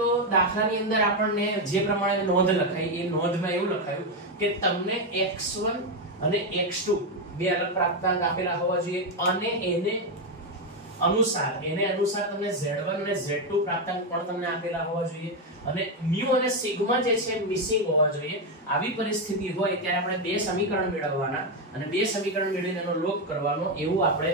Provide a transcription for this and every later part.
તો દાખલાની અંદર આપણને જે પ્રમાણે નોંધ લખાઈ એ નોંધમાં એવું લખાયું કે તમને x1 અને x2 બે અલગ પ્રાપ્તાંક આપેલા હોવા જોઈએ અને એને અનુસાર તમને z1 અને z2 પ્રાપ્તાંક પણ તમને આપેલા હોવા જોઈએ અને mu અને સિગ્મા જે છે મિસિંગ હોવા જોઈએ. આવી પરિસ્થિતિ હોય ત્યારે આપણે બે સમીકરણ મેળવવાના અને બે સમીકરણ મેળવીને એનો લોપ કરવાનો એવું આપણે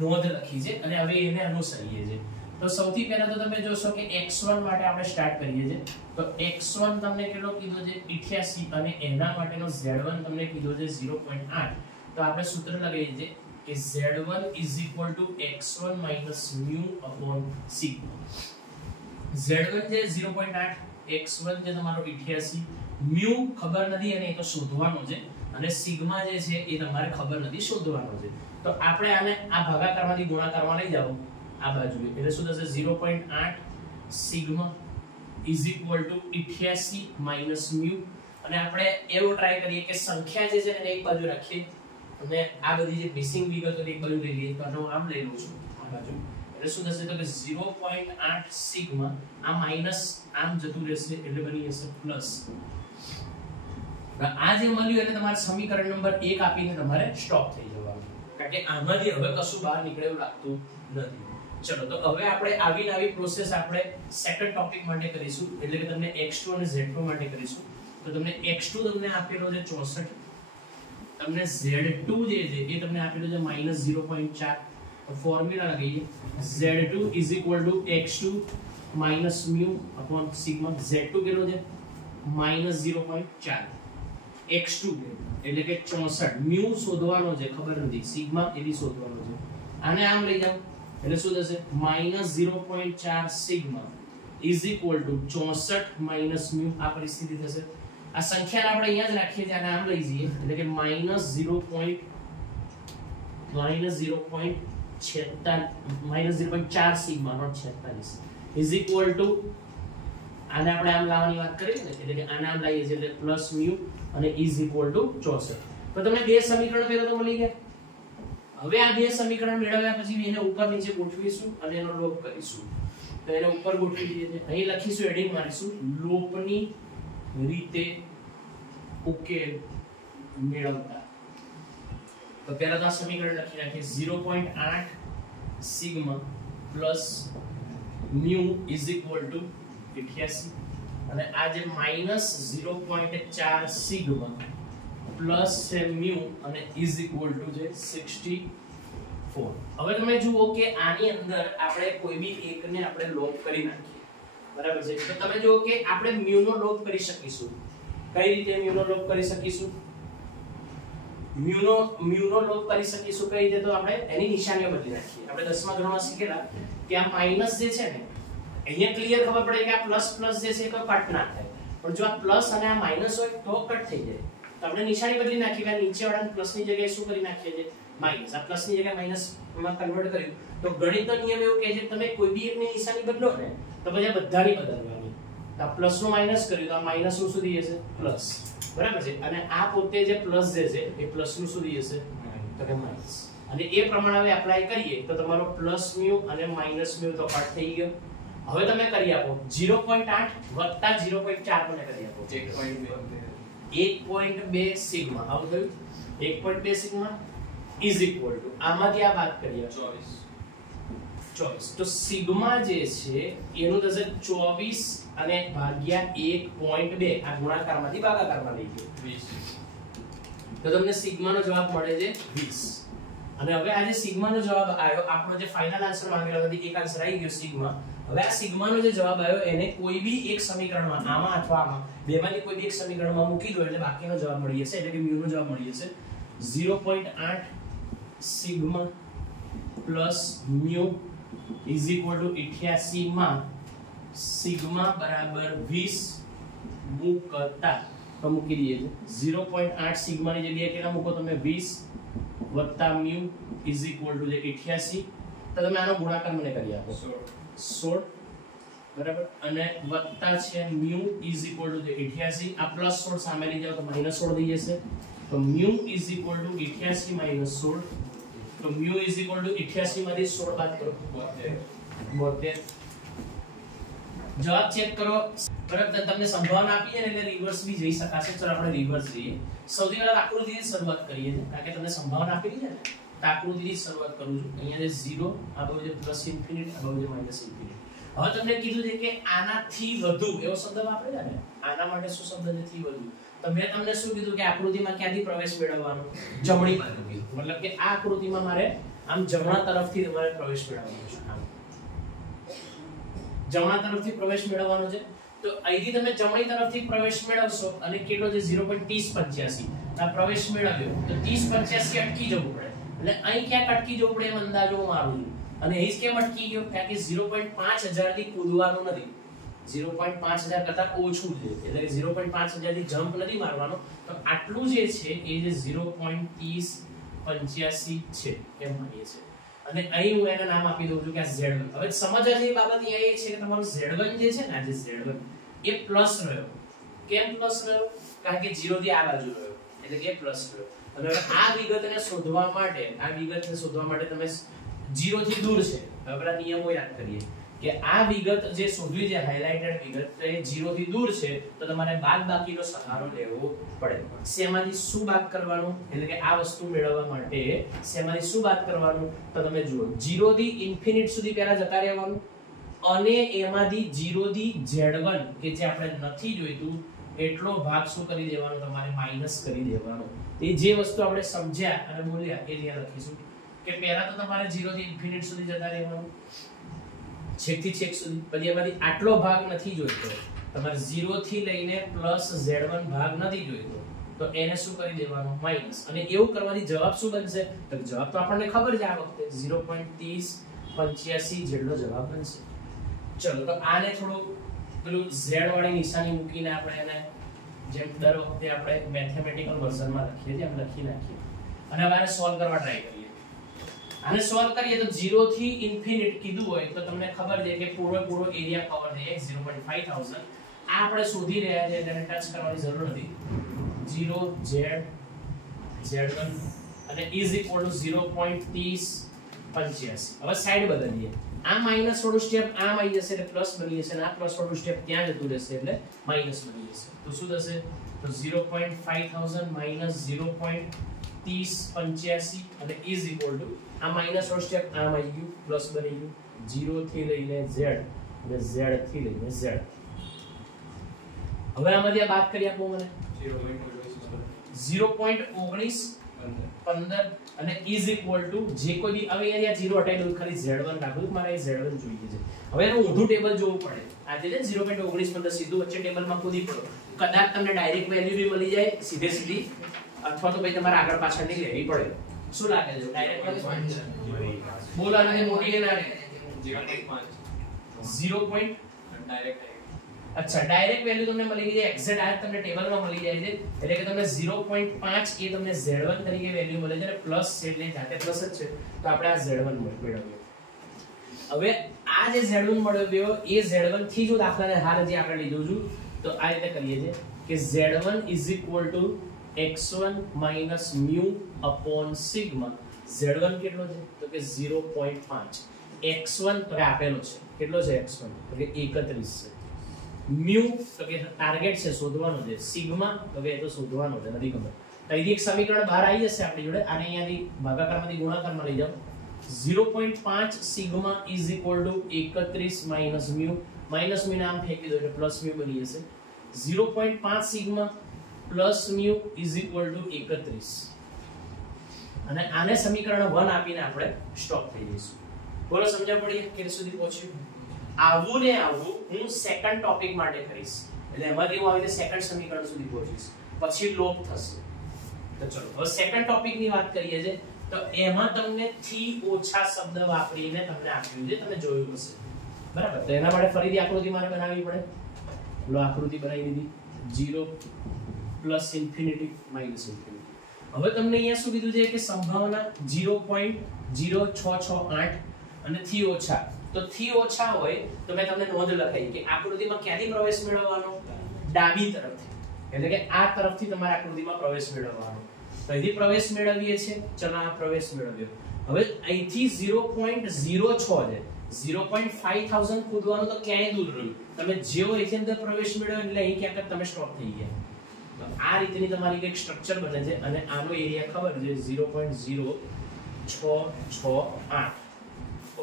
નોંધ લખી છે અને હવે એને અનુસરીએ છીએ. તો સૌથી પહેલા તો તમે જોશો કે x1 માટે આપણે સ્ટાર્ટ કરીએ છીએ. તો x1 તમને કેટલો કીધો છે 88 અને એના માટેનો z1 તમને કીધો છે 0.8. તો આપણે સૂત્ર લગાવીએ છીએ કે z1 x1 mu sigma. z1 જે 0.8, x1 જે તમારો 88, mu ખબર નથી અને એ તો શોધવાનો છે અને સિગ્મા જે છે એ તમારે ખબર નથી શોધવાનો છે. તો આપણે આને આ ભાગાકારમાંથી ગુણાકારમાં લઈ જાવ આ બાજુ એટલે શું થશે 0.8 સિગ્મા = 88 mu અને આપણે એવું ટ્રાય કરીએ કે સંખ્યા જે છે એને એક બાજુ રાખીએ અને આ બધી જે મિસિંગ વિગતો એક બાજુ લઈ લઈએ. તો હું આમ લઈ લઉં છું આ બાજુ એટલે શું થશે તો કે 0.8 સિગ્મા આ માઈનસ આમ જતું રહેશે એટલે બની જશે પ્લસ. આ જે મળ્યું એટલે તમારે સમીકરણ નંબર 1 આપીને તમારે સ્ટોપ થઈ જવાનું કારણ કે આમાંથી હવે કશું બહાર નીકળે એવું લાગતું નથી. ચલો તો હવે આપણે આવી પ્રોસેસ આપણે સેકન્ડ ટોપિક માટે કરીશું એટલે કે તમને x2 અને z2 માટે કરીશું. તો તમને x2 તમને આપેલો છે 64, તમને z2 જે છે એ તમને આપેલો છે -0.4. તો ફોર્મ્યુલા લગાવીએ z2 = x2 mu sigma. z2 કેટલો છે -0.4, x2 એટલે કે 64, mu શોધવાનો છે ખબર નથી, સિગ્મા એ બી શોધવાનો છે. આને આમ લઈ જાવ એટલે શું થશે -0.4 સિગ્મા = 64 mu. આ પરિસ્થિતિ થશે. આ સંખ્યાને આપણે અહીંયા જ રાખીએ છીએ અને આમ લઈ જઈએ એટલે કે -0.4 સિગ્મા નોટ 46 આને આપણે આમ લાવવાની વાત કરી ને એટલે કે આને આમ લાવીએ છીએ એટલે પ્લસ mu અને = 64. તો તમને બે સમીકરણ પહેલા તો મળી ગયા. હવે આ બે સમીકરણ મેળવ્યા પછી એને ઉપર નીચે ગોઠવીશું અને એનો લોપ કરીશું. તો એને ઉપર ગોઠવી દઈએ છીએ. અહીં લખીશું હેડિંગ મારીશું લોપની રીતે ઉકેલ મેળવતા. તો પહેલા તો આ સમીકરણ લખી નાખીએ 0.8 સિગ્મા પ્લસ mu = 88 અને આ જે -0.4 સિગ્મા પ્લસ છે mu અને = છે 64. હવે તમે જુઓ કે આની અંદર આપણે કોઈ બી એકને આપણે લોપ કરી નાખીએ બરાબર છે. તો તમે જુઓ કે આપણે mu નો લોપ કરી શકીશું. કઈ રીતે mu નો લોપ કરી શકીશું? mu નો લોપ કરી શકીશું કઈ રીતે? તો આપણે એની નિશાનીઓ બદલી નાખીએ. આપણે 10મા ધોરણમાં શીખેલા કે આ માઈનસ જે છે ને અહીંયા ક્લિયર ખબર પડે કે આ પ્લસ પ્લસ જે છે એ કટ ના થાય, પણ જો આ પ્લસ અને આ માઈનસ હોય તો કટ થઈ જાય. તો આપણે નિશાની બદલી નાખીએ કે નીચે વાળા પ્લસ ની જગ્યાએ શું કરી નાખીએ છે માઈનસ. આ પ્લસ ની જગ્યાએ માઈનસ માં કન્વર્ટ કર્યું. તો ગણિતનો નિયમ એવું કહે છે તમે કોઈ બી એકની નિશાની બદલો ને તો પછી બધાની બદલવાની. તો આ પ્લસ નું માઈનસ કર્યું તો આ માઈનસ નું સુધી જશે પ્લસ બરાબર છે અને આ પોતે જે પ્લસ જે છે એ પ્લસ નું સુધી જશે તો કે માઈનસ. અને એ પ્રમાણે હવે એપ્લાય કરીએ તો તમારો પ્લસ mu અને માઈનસ mu તો કટ થઈ ગયો. હવે તમે કરી આપો 0.8 વત્તા 0.4 મને કરી આપો 1.2 સિગ્મા. આવું થયું 1.2 સિગ્મા = આમાંથી આ બાદ કરીએ 24. તો સિગ્મા જે છે એનું થશે 24 અને ભાગ્યા 1.2. આ ગુણાકારમાંથી ભાગાકારમાં લઈ ગયો 20. તો તમને સિગ્માનો જવાબ મળે છે 20. અને હવે આ જે સિગ્માનો જવાબ આવ્યો આપણો જે ફાઇનલ આન્સર માંગેલો હતો એક આન્સર આવી ગયો સિગ્મા. હવે આ સિગ્માનો જે જવાબ આવ્યો એને કોઈ બી એક સમીકરણમાં આમાં અથવા આમાં બેમાંથી કોઈ બી એક સમીકરણમાં મૂકી દો એટલે બાકીનો જવાબ મળી જશે એટલે કે mu નો જવાબ મળી જશે 0.8 સિગ્મા પ્લસ mu = 88 માં સિગ્મા બરાબર 20 મૂકતા તો મૂકી દઈએ 0.8 સિગ્માની જગ્યાએ કેટલા મૂકો તમે 20 વત્તા mu = 88. તો તમે આનો ગુણાકાર મને કરી આપો 16 બરાબર અને વત્તા છે mu = 88. આ પ્લસ 16 સામે લઈ જાવ તો -16 થઈ જશે. તો mu = 88 - 16. તો mu = 88 માંથી 16 બાદ કરો 72. જવાબ ચેક કરો. બરાબર, તમને સંભાવના આપી છે ને એટલે રિવર્સ બી જઈ શકાશે. ચલો આપણે રિવર્સ જઈએ. સૌથી પહેલા આકૃતિથી શરૂઆત કરીએ છીએ કારણ કે તમને સંભાવના આપેલી છે ને, તો આકૃતિથી શરૂઆત કરું છું. અહીંયા છે 0, આ બાજુ છે પ્લસ ઇન્ફિનિટ, આ બાજુ છે માઈનસ ઇન્ફિનિટ. હવે તમને કીધું છે કે આનાથી વધુ એવો શબ્દ વાપરેલા ને, આના માટે શું શબ્દ છે થી વધુ. તો મેં તમને શું કીધું કે આકૃતિમાં ક્યાંથી પ્રવેશ મેળવવાનો? જમણી બાજુ કીધું. મતલબ કે આ આકૃતિમાં મારે આમ જમણા તરફથી તમારે પ્રવેશ મેળવવાનો છે. આમ જમણા તરફથી પ્રવેશ મેળવવાનો છે. તો અહીંથી તમે જમણી તરફથી પ્રવેશ મેળવશો અને કેટલો છે 0.3085 આ પ્રવેશ મેળવ્યો તો 3085 અટકી જવું પડે. એટલે અહીં ક્યાંક અટકી જવું પડે એમ અંદાજો હું મારું છું. અને અહીં જ કેમ અટકી ગયો? કારણ કે 0.5000 થી કૂદવાનું નથી. 0.5000 કરતા ઓછું છે એટલે કે 0.5000 થી જમ્પ નથી મારવાનો. તો આટલું જે છે એ જે 0.3085 છે એમ માનીએ છે. અને અહીં હું એને નામ આપી દઉં છું કે આ Z1. હવે સમજવાની બાબત અહીંયા એ છે કે તમારું Z1 જે છે ને, આ જે Z1 એ પ્લસ રહ્યો. કેમ પ્લસ રહ્યો? કારણ કે 0 થી આ બાજુ રહ્યો એટલે કે પ્લસ રહ્યો. અને આ વિગતને શોધવા માટે તમે 0 થી દૂર છે. હવે પેલા નિયમો યાદ કરીએ કે આ વિગત જે શોધવી છે હાઇલાઇટેડ વિગત તો એ 0 થી દૂર છે તો તમારે બાદબાકીનો સહારો લેવો પડે. શેમાંથી શું બાદ કરવાનું? એટલે કે આ વસ્તુ મેળવવા માટે શેમાંથી શું બાદ કરવાનું? તો તમે જુઓ 0 થી ઇન્ફિનિટ સુધી પહેલા જતા રહેવાનું અને એમાંથી 0 થી Z1 કે જે આપણે નથી જોઈતું એટલો ભાગ શું કરી દેવાનો? તમારે માઈનસ કરી દેવાનો. એ જે વસ્તુ આપણે સમજ્યા અને બોલ્યા એ ત્યાં લખીશું કે પહેલા તો તમારે 0 થી ઇન્ફિનિટ સુધી જતા રહેવાનું, છેક થી છેક સુધી. પછી એમાંથી આટલો ભાગ નથી જોઈતો, તમારે 0 થી લઈને પ્લસ Z1 ભાગ નથી જોઈતો, તો એને શું કરી દેવાનું? માઈનસ. અને એવું કરવાથી જવાબ શું બનશે? તો જવાબ તો આપણને ખબર છે આ વખતે 0.3085 જેટલો જવાબ બનશે. ચલો તો આને થોડું પેલું Z વાળી નિશાની મૂકીને આપણે એને જેમ દર વખતે આપણે મેથેમેટિકલ વર્ઝનમાં લખીએ છીએ એમ લખી નાખીએ અને હવે આને સોલ્વ કરવા ટ્રાય કરીએ. આને સોલ્વ કરીએ તો 0 થી ઇન્ફિનિટ કીધું હોય તો તમને ખબર છે કે પૂરો એરિયા કવર થાય 0.5000. આ આપણે શોધી રહ્યા છે એટલે ટચ કરવાની જરૂર નથી. 0 Z1 અને ઇઝ ઇક્વલ ટુ 0.3085. હવે સાઈડ બદલીએ. આ માઈનસ વાળું સ્ટેપ આમ આવી જશે એટલે પ્લસ બની જશે અને આ પ્લસ વાળું સ્ટેપ ત્યાં જતું રહેશે એટલે માઈનસ બની જશે. તો શું થશે? તો 0.5000 માઈનસ 0.3085 અને ઇઝ ઇક્વલ ટુ આ માઈનસ વાળું સ્ટેપ આમ આવી ગયું પ્લસ બની ગયું 0 થી લઈને Z અને Z થી લઈને Z. હવે આમાંથી આ બાદ કરી આપો મને 0.1915 અને ઇઝ ઇક્વલ ટુ જે કોઈ બી હવે અહીંયા 0 હટાવી દઉં ખાલી Z1 રાખું મારે અહીં Z1 જોઈએ છે. હવે એનું ઊંધું ટેબલ જોવું પડે. આ જે છે 0.1915 સીધું વચ્ચે ટેબલમાં કૂદી પડો. કદાચ તમને ડાયરેક્ટ વેલ્યુ બી મળી જાય સીધી અથવા તો ભાઈ તમારે આગળ પાછળ ની લેવી પડે. શું લાગે છે? ડાયરેક્ટ બોલો અને મોટી કે નાની? 0. ડાયરેક્ટ અચ્છા ડાયરેક્ટ વેલ્યુ તમને મળી ગઈ છે એક્ઝેક્ટ આ તમને ટેબલમાં મળી જાય છે એટલે કે તમને 0.5 એ તમને Z1 તરીકે વેલ્યુ મળે છે અને પ્લસ છે એટલે જાતે પ્લસ જ છે તો આપણે આ Z1 મેળવ્યો. હવે આ જે Z1 મેળવ્યો એ Z1 થી જો દાખલાને હાલ જે આપણે લીધું છું તો આ રીતે કરીએ છે કે Z1 x1 μ upon sigma. Z1 કેટલો છે? તો કે 0.5. x1 તો આપેલો છે કેટલો છે x1? તો કે 31 છે. mu તો કે ટાર્ગેટ છે શોધવાનો છે. સિગ્મા તો કે એ તો શોધવાનો છે નથી ખબર. તો અહીંથી એક સમીકરણ બહાર આવી જશે આપણી જોડે. આને અહીંયાથી ભાગાકારમાંથી ગુણાકારમાં લઈ જાઓ. 0.5 sigma is equal to 31 minus mu. Minus mu નામ ફેંકી દો એટલે પ્લસ mu બની જશે. 0.5 sigma plus mu is equal to 31. અને આને સમીકરણ 1 આપીને આપણે સ્ટોપ થઈ જઈશું. બોલો સમજણ પડી કે સુધી પહોંચ્યું? આવું ને આવું હું સેકન્ડ ટોપિક માટે કરીશ એટલે એમાંથી હું આવીને સેકન્ડ સમીકરણ સુધી પહોંચીશ પછી લોપ થશે. તો ચલો હવે સેકન્ડ ટોપિકની વાત કરીએ છે તો એમાં તમને થી ઓછા શબ્દ વાપરીને તમને આપ્યું છે તમે જોયું હશે બરાબર. તો એના માટે ફરીથી આકૃતિ મારે બનાવવી પડે. લો આકૃતિ બનાવી દીધી 0 પ્લસ ઇન્ફિનિટી માઈનસ ઇન્ફિનિટી. હવે તમને અહીંયા શું કીધું છે કે સંભાવના 0.0668 અને થી ઓછા. તો થી ઓછા હોય તો મેં તમને નોંધ લખાઈ કે આકૃતિમાં ક્યાંથી પ્રવેશ મેળવવાનો? ડાબી તરફથી. એટલે કે આ તરફથી તમારે આકૃતિમાં પ્રવેશ મેળવવાનો. તો અહીંથી પ્રવેશ મેળવીએ છીએ. ચલો આ પ્રવેશ મેળવ્યો. હવે અહીંથી 0.06 છે. 0.5000 ખોદવાનું તો ક્યાંય દૂર રહ્યું, તમે જેવો એની અંદર પ્રવેશ મેળવ્યો એટલે અહીં ક્યાંક તમે સ્ટોપ થઈ ગયા. તો આ રીતની તમારી એક સ્ટ્રક્ચર બને છે અને આનો એરિયા ખબર છે 0.0668.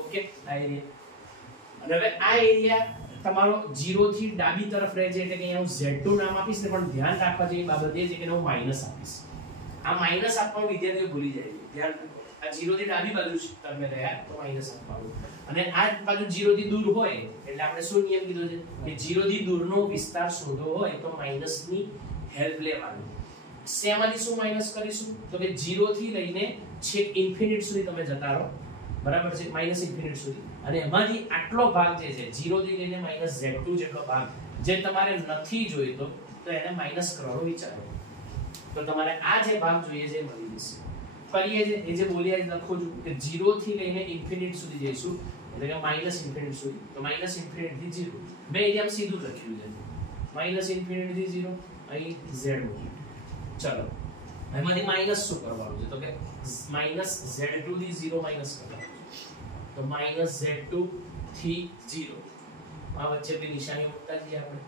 ઓકે, આ એરિયા. અને હવે આ એરિયા તમારો 0 થી ડાબી તરફ રહે છે એટલે કે અહીંયા હું Z2 નામ આપીશ ને, પણ ધ્યાન રાખવા જેવી બાબત એ છે કે હું માઈનસ આપીશ. આ માઈનસ આપવાનું વિદ્યાર્થીઓ ભૂલી જાય છે. ધ્યાન રાખો, આ 0 થી ડાબી બાજુ તમે રહ્યા તો માઈનસ આપવાનું, અને આ બાજુ 0 થી દૂર હોય એટલે આપણે શું નિયમ કીધો છે કે 0 થી દૂરનો વિસ્તાર શોધવો હોય તો માઈનસ ની હેલ્પ લેવાની. શેમાંથી શું માઈનસ કરીશું તો કે 0 થી લઈને છેક ઇન્ફિનિટ સુધી તમે જતા રહો, બરાબર છે, માઈનસ ઇન્ફિનિટ સુધી, અને એમાંથી આટલો ભાગ જે છે 0 થી લઈને માઈનસ Z2 જેટલો ભાગ જે તમારે નથી જોઈતો તો એને માઈનસ કરવાનો વિચારો. તો તમારે આ જે ભાગ જોઈએ છે એ મળી જશે. કરીએ છે એ જે બોલ્યા લખો છું કે 0 થી લઈને ઇન્ફિનિટ સુધી જઈશું એટલે કે માઈનસ ઇન્ફિનિટ સુધી. તો માઈનસ ઇન્ફિનિટ થી 0 મેં અહીંયા સીધું લખ્યું છે, માઈનસ ઇન્ફિનિટ થી 0 અહીં Z મૂક્યું. ચલો એમાંથી માઈનસ શું કરવાનું છે તો કે માઈનસ Z2 થી 0 માઈનસ કરવાનું. તો માઈનસ Z2 થી 0 આ વચ્ચે બે નિશાની મૂકતા જઈએ આપણે,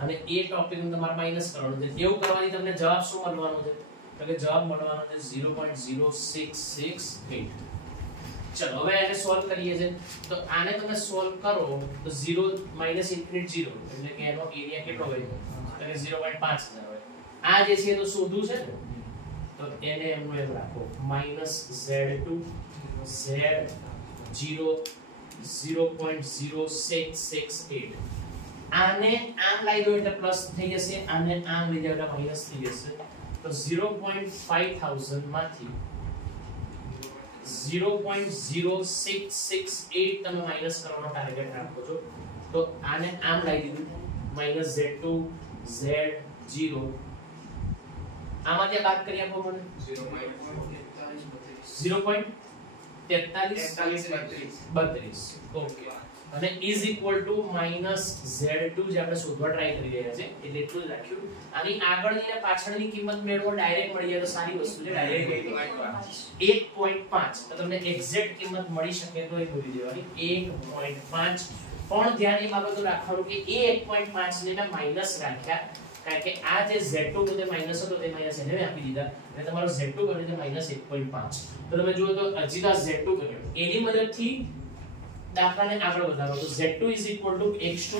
અને એ ટોપિક નું તમારે માઈનસ કરવાનું છે. એવું કરવાથી તમને જવાબ શું મળવાનો છે તો કે જવાબ મળવાનો છે 0.0668. ચલો હવે એને સોલ્વ કરીએ છે. તો આને તમે સોલ્વ કરો તો 0 માઈનસ ઇન્ફિનિટ 0 એટલે કે એનો એરિયા કેટલો હોય તો કે 0.5000 હોય. આ જે છે તો શોધવું છે ને, તો એને એમનો એમ રાખો માઈનસ Z2 Z0 0.0668. આને આમ લઈ દો એટલે પ્લસ થઈ જશે, આને આમ લઈ જાવ એટલે માઈનસ થઈ જશે. તો 0.5000 માંથી 0.0668 તમે માઈનસ કરવાનો ટાર્ગેટ રાખો છો. તો આને આમ લઈ દીધું માઈનસ Z2 Z0, આમાંથી બાદ કરી આપો મને 0.4332. ઓકે, અને is equal to minus Z2 જે આપણે શોધવા ટ્રાય કરી રહ્યા છે એટલે એટલું જ રાખ્યું. આની આગળની અને પાછળની કિંમત મેળવો ડાયરેક્ટ મળી જાય તો સારી વસ્તુ છે. ડાયરેક્ટ 1.5 તો તમને એક્ઝેક્ટ કિંમત મળી શકે તો એ બોલી દેવાની 1.5. પણ ધ્યાન એ બાબતો રાખવાનું કે એ 1.5 ને મેં માઈનસ રાખ્યા કારણ કે આ જે Z2 તો માઈનસ હતો તે માઈનસ એને આપી દીધા અને તમારો Z2 બને છે માઈનસ 1.5. તો તમે જુઓ તો હજી તો Z2 કર્યો એની મદદથી દાખલાને આગળ વધારો. તો Z2 x2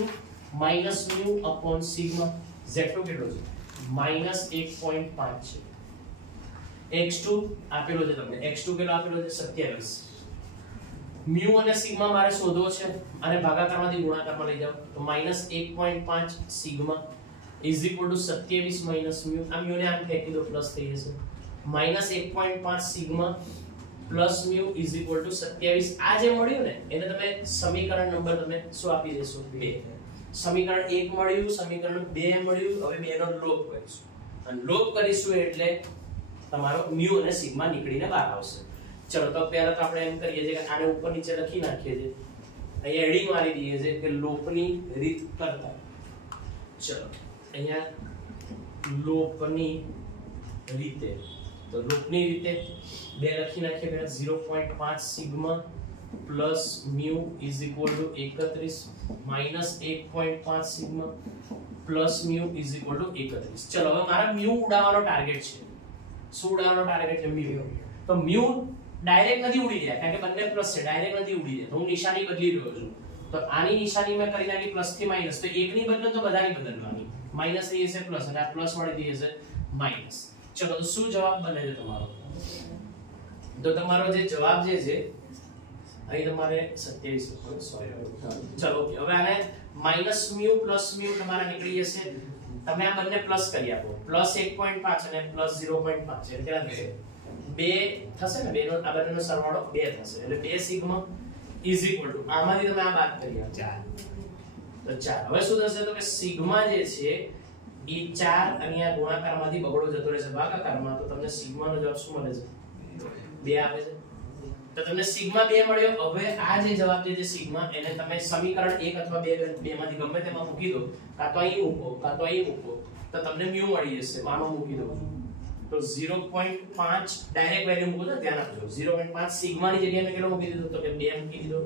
minus mu upon sigma. Z2 કેટલો છે -1.5 છે. x2 આપેલો છે તમને, x2 કેટલો આપેલો છે 27. mu અને sigma મારે શોધવો છે અને ભાગાકારમાંથી ગુણાકારમાં લઈ જાઓ તો -1.5 sigma is equal to 27 minus mu. આ mu ને આમ ફેંકી દો પ્લસ થઈ જશે. -1.5 sigma plus mu is equal to 27. આ જે મળ્યું ને એને તમે સમીકરણ નંબર તમે શું આપી દેશો 2. સમીકરણ 1 મળ્યું, સમીકરણ 2 મળ્યું, હવે બે નો લોપ કરીશું અને લોપ કરીશું એટલે તમારો mu અને sigma નીકળીને બહાર આવશે. ચલો તો પહેલા તો આપણે એમ કરીએ છીએ કે આને ઉપર નીચે લખી નાખીએ છીએ, અહીંયા હેડિંગ મારી દઈએ છીએ કે લોપની રીત કરતા. ચલો અહીંયા લોપની રીતે, તો લોપની રીતે બે લખી નાખીએ પહેલા 0.5 sigma plus mu is equal to 31 minus 1.5 sigma plus mu is equal to 31. ચલો હવે મારા mu ઉડાવવાનો ટાર્ગેટ છે. શું ઉડાવવાનો ટાર્ગેટ છે? mu. તો mu ડાયરેક્ટ નથી ઉડી જાય કારણ કે બંને પ્લસ છે, ડાયરેક્ટ નથી ઉડી જાય તો હું નિશાની બદલી રહ્યો છું. તો આની નિશાની મેં કરી નાખી પ્લસ થી માઈનસ, તો એકની બદલે તો બધાની બદલવાની. માઈનસ થઈ જશે પ્લસ અને આ પ્લસ મળી થઈ જશે માઈનસ. ચલો તો શું જવાબ બને છે તમારો? તો તમારો જે જવાબ જે છે અહીં તમારે 27 સોરી. ચલો ઓકે, હવે આને માઈનસ mu પ્લસ mu તમારા નીકળી જશે. તમે આ બંને પ્લસ કરી આપો, પ્લસ 1.5 અને પ્લસ 0.5 એટલે કેટલા થશે? 2 થશે ને, બેનો આ બંનેનો સરવાળો 2 થશે એટલે 2 સિગ્મા ઇઝ ઇક્વલ ટુ આમાંથી તમે આ બાદ કરી આપો 4. તો 4 હવે શું થશે તો કે સિગ્મા જે છે એ 4 અને આ ગુણાકારમાંથી બગડો જતો રહેશે ભાગાકારમાં, તો તમને સિગ્માનો જવાબ શું મળે છે? 2 આપે છે. તો તમને સિગ્મા 2 મળ્યો. હવે આ જે જવાબ છે જે સિગ્મા એને તમે સમીકરણ 1 અથવા 2 માંથી ગમે તેમાં મૂકી દો, કાં તો અહીં મૂકો કાં તો અહીં મૂકો, તો તમને mu મળી જશે. માનો મૂકી દો તો 0.5 ડાયરેક્ટ વેલ્યુ મૂકો તો ધ્યાન આપજો 0.5 સિગ્મા ની જગ્યાએ મેં કેટલો મૂકી દીધો તો કે 2 મૂકી દીધો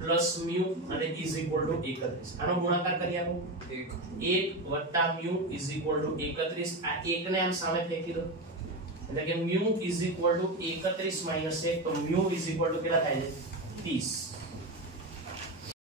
પ્લસ મ્યુ અને ઇઝ ઇક્વલ ટુ 31 આનો ગુણાકાર કરી આપો 1 વત્તા મ્યુ ઇઝ ઇક્વલ ટુ 31 આ 1 ને આમ સામે ફેંકી દો એટલે કે મ્યુ ઇઝ ઇક્વલ ટુ 31 - 1 તો મ્યુ ઇઝ ઇક્વલ ટુ કેટલા થાય છે 30